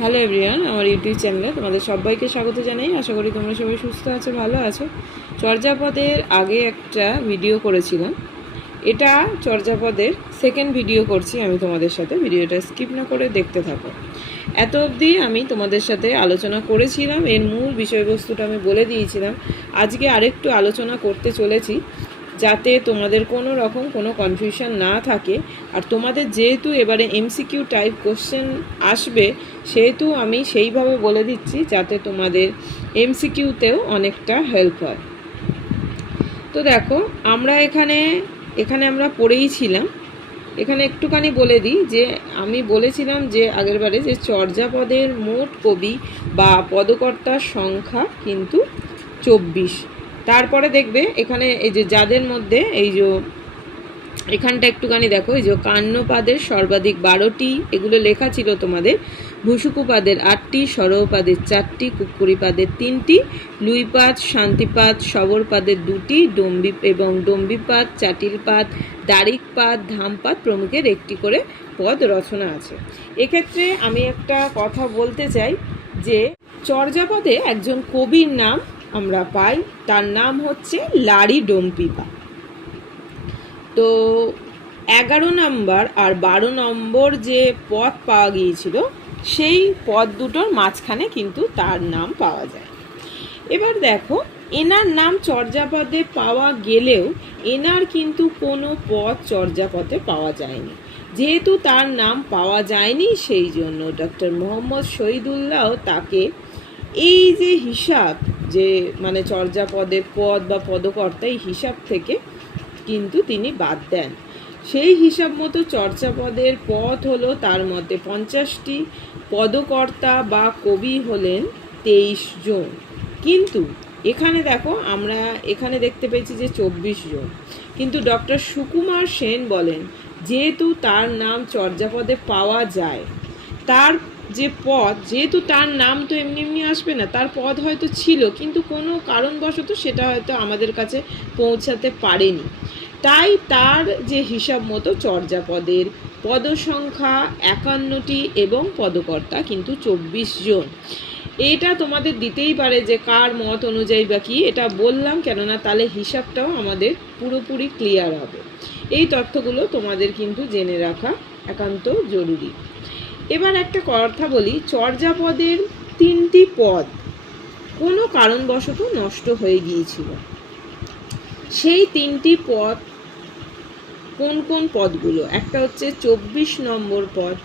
Hello everyone, আমার YouTube চ্যানেলে তোমাদের সবাইকে স্বাগত জানাই। আশা করি তোমরা সবাই সুস্থ আছো, ভালো আছো। চর্যাপদের আগে একটা ভিডিও করেছিলাম, এটা চর্যাপদের সেকেন্ড ভিডিও করছি আমি তোমাদের সাথে। ভিডিওটা স্কিপ না করে দেখতে থাকো। এত অবধি আমি তোমাদের সাথে আলোচনা করেছিলাম, এর মূল বিষয়বস্তুটা আমি বলে দিয়েছিলাম। আজকে আরেকটু আলোচনা করতে চলেছি যাতে তোমাদের কোনো রকম কোনো কনফিউশন না থাকে। আর তোমাদের যেহেতু এবারে এমসিকিউ টাইপ কোশ্চেন আসবে, সেহেতু আমি সেইভাবে বলে দিচ্ছি যাতে তোমাদের এমসিকিউতেও অনেকটা হেল্প হয়। তো দেখো, আমরা এখানে আমরা পড়েই ছিলাম। এখানে একটুখানি বলে দিই যে আমি বলেছিলাম যে আগেরবারে যে চর্যাপদের মোট কবি বা পদকর্তার সংখ্যা কিন্তু 24। তারপরে দেখবে এখানে এই যে যাদের মধ্যে এই যে এখানটা একটুখানি দেখো, এই যে কান্নপাদের সর্বাধিক 12টি, এগুলো লেখা ছিল তোমাদের। ভুসুকুপাদের 8টি, সরহপাদের 4টি, কুক্কুরিপাদের 3টি, লুইপাদ, শান্তিপাদ, শবরপাদের 2টি, ডম্বিপাদ, চাটিলপাদ, দারিকপাদ, ধামপাদ প্রমুখের একটি করে পদ রচনা আছে। এক্ষেত্রে আমি একটা কথা বলতে চাই যে চর্যাপদে একজন কবির নাম আমরা পাই, তার নাম হচ্ছে লারি ডম্পিপা। তো 11 নম্বর আর 12 নম্বর যে পদ পাওয়া গিয়েছিল, সেই পদ দুটোর মাঝখানে কিন্তু তার নাম পাওয়া যায়। এবার দেখো, এনার নাম চর্যাপদে পাওয়া গেলেও এনার কিন্তু কোনো পদ চর্যাপদে পাওয়া যায়নি। যেহেতু তার নাম পাওয়া যায়নি, সেই জন্য ডক্টর মোহাম্মদ শহীদুল্লাহ তাকে এই যে হিসাব, যে মানে চর্যাপদের পদ বা পদকর্তা, এই হিসাব থেকে কিন্তু তিনি বাদ দেন। সেই হিসাব মতো চর্যাপদের পদ হলো তার মধ্যে 50টি, পদকর্তা বা কবি হলেন 23 জন। কিন্তু এখানে দেখো, আমরা এখানে দেখতে পেয়েছি যে 24 জন। কিন্তু ডক্টর সুকুমার সেন বলেন যেহেতু তার নাম চর্যাপদে পাওয়া যায়, তার যে পদ, যেহেতু তার নাম তো এমনি এমনি আসবে না, তার পদ হয়তো ছিল কিন্তু কোনো কারণবশত সেটা হয়তো আমাদের কাছে পৌঁছাতে পারেনি। তাই তার যে হিসাব মতো চর্যাপদের পদসংখ্যা 51টি এবং পদকর্তা কিন্তু 24 জন। এটা তোমাদের দিতেই পারে যে কার মত অনুযায়ী বা কি, এটা বললাম কেননা তাহলে হিসাবটাও আমাদের পুরোপুরি ক্লিয়ার হবে। এই তথ্যগুলো তোমাদের কিন্তু জেনে রাখা একান্ত জরুরি। এবার একটা কথা বলি, চর্যাপদের 3টি পদ কোনো কারণবশত নষ্ট হয়ে গিয়েছিল। সেই 3টি পদ কোন কোন পদগুলো? একটা হচ্ছে 24 নম্বর পদ,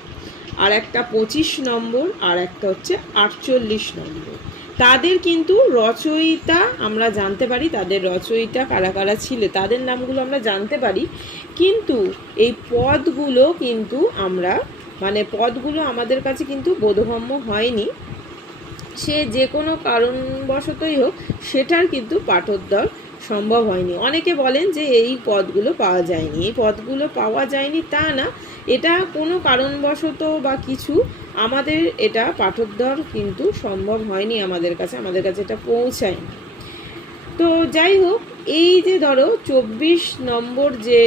আর একটা 25 নম্বর, আর একটা হচ্ছে 48 নম্বর। তাদের কিন্তু রচয়িতা আমরা জানতে পারি, তাদের রচয়িতা কারা কারা ছিল তাদের নামগুলো আমরা জানতে পারি। কিন্তু এই পদগুলো কিন্তু আমরা পদগুলো আমাদের কাছে কিন্তু বোধগম্য হয়নি। সে যে কোনো কারণবশতই হোক, সেটার কিন্তু পাঠোদ্ধার সম্ভব হয়নি। অনেকে বলেন যে এই পদগুলো পাওয়া যায়নি। এই পদগুলো পাওয়া যায়নি তা না, এটা কোনো কারণবশত বা কিছু আমাদের এটা পাঠোদ্ধার কিন্তু সম্ভব হয়নি, আমাদের কাছে এটা পৌঁছায়নি। তো যাই হোক, এই যে ধরো 24 নম্বর যে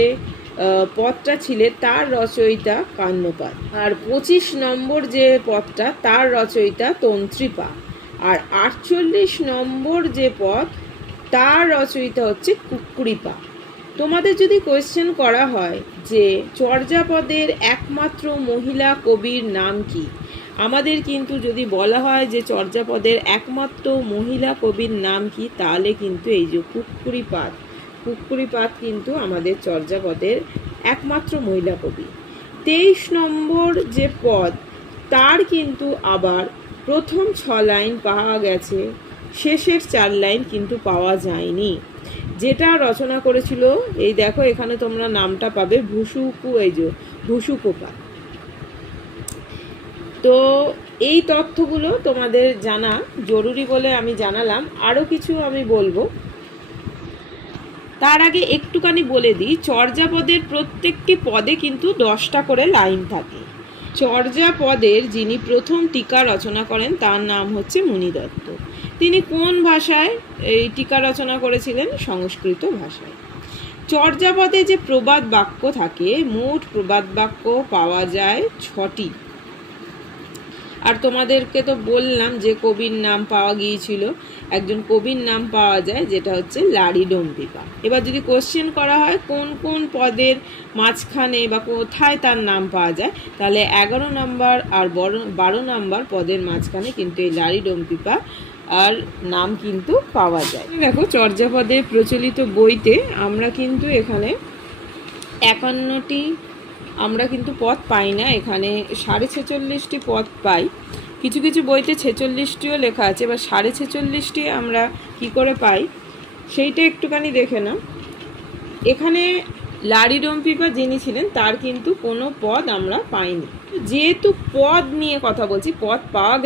পদটা ছিল তার রচয়িতা কান্নপাদ, আর 25 নম্বর যে পদটা তার রচয়িতা তন্ত্রীপা, আর 48 নম্বর যে পদ তার রচয়িতা হচ্ছে কুক্কুরিপা। তোমাদের যদি কোয়েশ্চেন করা হয় যে চর্যাপদের একমাত্র মহিলা কবির নাম কি, আমাদের কিন্তু যদি বলা হয় যে চর্যাপদের একমাত্র মহিলা কবির নাম কি, তাহলে কিন্তু এই যে কুক্কুরিপাদ কিন্তু আমাদের চর্যাপদের একমাত্র মহিলা কবি। 23 নম্বর যে পদ, তার কিন্তু আবার প্রথম 6 লাইন পাওয়া গেছে, শেষের 4 লাইন কিন্তু পাওয়া যায়নি। যেটা রচনা করেছিল, এই দেখো এখানে তোমরা নামটা পাবে, ভুসুকুপাদ। তো এই তথ্যগুলো তোমাদের জানা জরুরি বলে আমি জানালাম। আরও কিছু আমি বলবো, তার আগে একটুখানি বলে দিই, চর্যাপদের প্রত্যেকটি পদে কিন্তু 10টা করে লাইন থাকে। চর্যাপদের যিনি প্রথম টিকা রচনা করেন তার নাম হচ্ছে মুনিদত্ত। তিনি কোন ভাষায় এই টিকা রচনা করেছিলেন? সংস্কৃত ভাষায়। চর্যাপদে যে প্রবাদ বাক্য থাকে, মোট প্রবাদ বাক্য পাওয়া যায় 6টি। আর তোমাদেরকে তো বললাম যে কবির নাম পাওয়া গিয়েছিল, একজন কবির নাম পাওয়া যায় যেটা হচ্ছে লারিডোমপিপা। এবার যদি কোশ্চেন করা হয় কোন কোন পদের মাঝখানে বা কোথায় তার নাম পাওয়া যায়, তাহলে 11 নম্বর আর 12 নম্বর পদের মাঝখানে কিন্তু এই লারিডোমপিপা আর নাম কিন্তু পাওয়া যায়। দেখো চর্যাপদে প্রচলিত বইতে আমরা কিন্তু এখানে 51টি আমরা কিন্তু পদ পাই না, এখানে 46.5টি পদ পাই। কিছু কিছু বইতে 46টিও লেখা আছে, বা 46.5টি আমরা কি করে পাই সেইটা একটুখানি দেখে নাও। এখানে লারিডোমপিপা যিনি ছিলেন তার কিন্তু কোনো পদ আমরা পাইনি। যেহেতু পদ নিয়ে কথা বলছি, পদ পাওয়া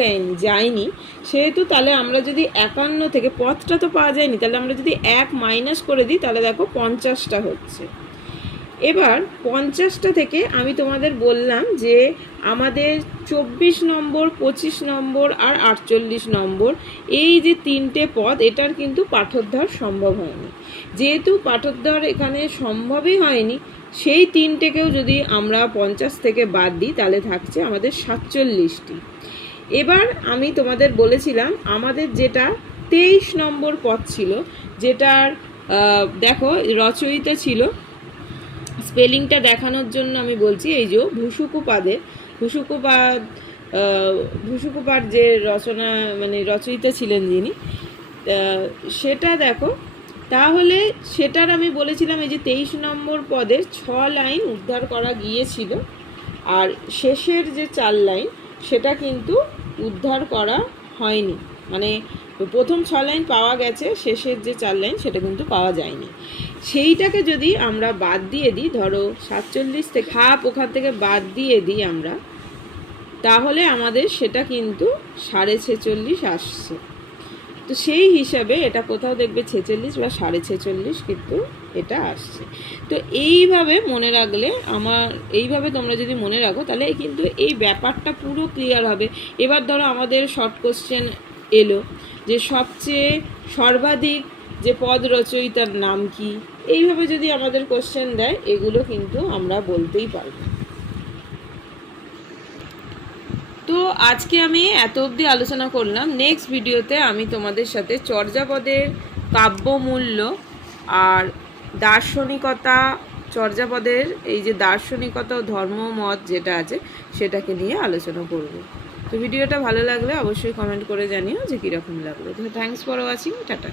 যায়নি, সেহেতু তাহলে আমরা যদি 51 থেকে, পদটা তো পাওয়া যায়নি, তাহলে আমরা যদি 1 মাইনাস করে দিই তাহলে দেখো 50টা হচ্ছে। এবার 50টা থেকে আমি তোমাদের বললাম যে আমাদের 24 নম্বর, 25 নম্বর আর 48 নম্বর এই যে 3টে পদ, এটার কিন্তু পাঠোদ্ধার সম্ভব হয়নি। যেহেতু পাঠোদ্ধার এখানে সম্ভবই হয়নি, সেই 3টেকেও যদি আমরা 50 থেকে বাদ দিই তাহলে থাকছে আমাদের 47টি। এবার আমি তোমাদের বলেছিলাম আমাদের যেটা 23 নম্বর পদ ছিল, যেটার দেখো রচয়িতা ছিল, স্পেলিংটা দেখানোর জন্য আমি বলছি, এই যে ভুসুকুপাদ যে রচনা মানে রচয়িতা ছিলেন যিনি, সেটা দেখো। তাহলে সেটার আমি বলেছিলাম এই যে 23 নম্বর পদের 6 লাইন উদ্ধার করা গিয়েছিল, আর শেষের যে 4 লাইন সেটা কিন্তু উদ্ধার করা হয়নি। মানে প্রথম 6 লাইন পাওয়া গেছে, শেষের যে 4 লাইন সেটা কিন্তু পাওয়া যায়নি। সেইটাকে যদি আমরা বাদ দিয়ে দিই, ধরো 47 থেকে ওখান থেকে বাদ দিয়ে দিই আমরা, তাহলে আমাদের সেটা কিন্তু 46.5 আসছে। তো সেই হিসাবে এটা কোথাও দেখবে 46 বা 46.5 কিন্তু এটা আসছে। তো এইভাবে মনে রাখলে, এইভাবে তোমরা যদি মনে রাখো তাহলে কিন্তু এই ব্যাপারটা পুরো ক্লিয়ার হবে। এবার ধরো আমাদের শর্ট কোশ্চেন এলো যে সবচেয়ে সর্বাধিক যে পদ রচয়িতার নাম কি, এইভাবে যদি আমাদের কোশ্চেন দেয়, এগুলো কিন্তু আমরা বলতেই পারবো। তো আজকে আমি এত অবধি আলোচনা করলাম। নেক্সট ভিডিওতে আমি তোমাদের সাথে চর্যাপদের কাব্যমূল্য আর দার্শনিকতা, চর্যাপদের এই যে দার্শনিকতা ও ধর্মমত যেটা আছে সেটাকে নিয়ে আলোচনা করব। তো ভিডিওটা ভালো লাগলে অবশ্যই কমেন্ট করে জানিও যে কীরকম লাগলো। তো থ্যাঙ্কস ফর ওয়াচিং, টাটা।